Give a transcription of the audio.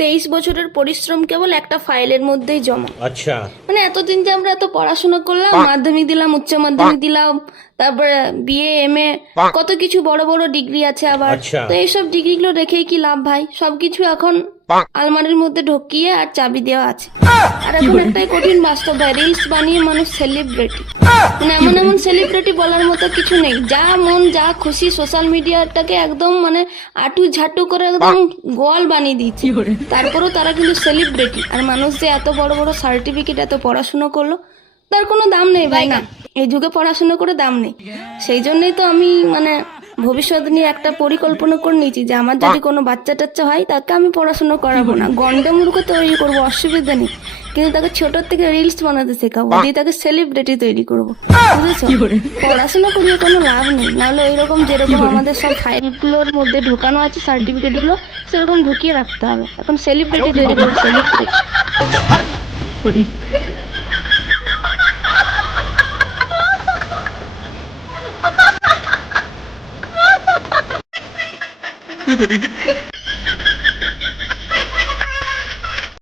23 বছরের পরিশ্রম কেবল একটা ফাইলের মধ্যেই জমা। अच्छा। মানে এতদিন যে আমরা এত পড়াশোনা করলাম, মাধ্যমিক দিলাম, উচ্চ মাধ্যমিক দিলাম, তারপরে বিএ এমএ, কত কিছু বড় বড় ডিগ্রি আছে আবার। আচ্ছা। তো এইসব ডিগ্রিগুলো রেখেই কি লাভ ভাই? সবকিছু এখন আলমারির মধ্যে ঢুকিয়ে আর চাবি দেওয়া আছে। আর এখন একটাই কঠিন বাস্তব ভাই, রিলস বানিয়ে মানুষ সেলিব্রিটি। মানে এমন এমন সেলিব্রিটি বলার মতো কিছু নেই, যা মন যা খুশি সোশ্যাল মিডিয়াটাকে একদম মানে আটু ঝাটু করে একদম গোয়াল বানিয়ে দিচ্ছে। তারপরেও তারা কিন্তু সেলিব্রিটি। আর মানুষ যে এত বড় বড় সার্টিফিকেট, এত পড়াশুনো করলো, তার কোনো দাম নেই ভাই। না, এই যুগে পড়াশুনো করে দাম নেই। সেই জন্যই তো আমি মানে ভবিষ্যৎ নিয়ে একটা পরিকল্পনা করে নিয়েছি যে আমার যদি কোনো বাচ্চা টাচ্চা হয়, তাকে আমি পড়াশুনো করাবো না, গন্ডে মূর্খ তৈরি করবো, অসুবিধা নেই, কিন্তু তাকে ছোটোর থেকে রিলস বানাতে শেখাবো, দিয়ে তাকে সেলিব্রিটি তৈরি করবো। বুঝেছো? পড়াশোনা করিয়ে কোনো লাভ নেই। নাহলে ওইরকম যেরকম আমাদের সব ফাইলগুলোর মধ্যে ঢোকানো আছে সার্টিফিকেটগুলো, সেরকম ঢুকিয়ে রাখতে হবে। এখন সেলিব্রিটি তৈরি করবো, সেলিব্রিটি।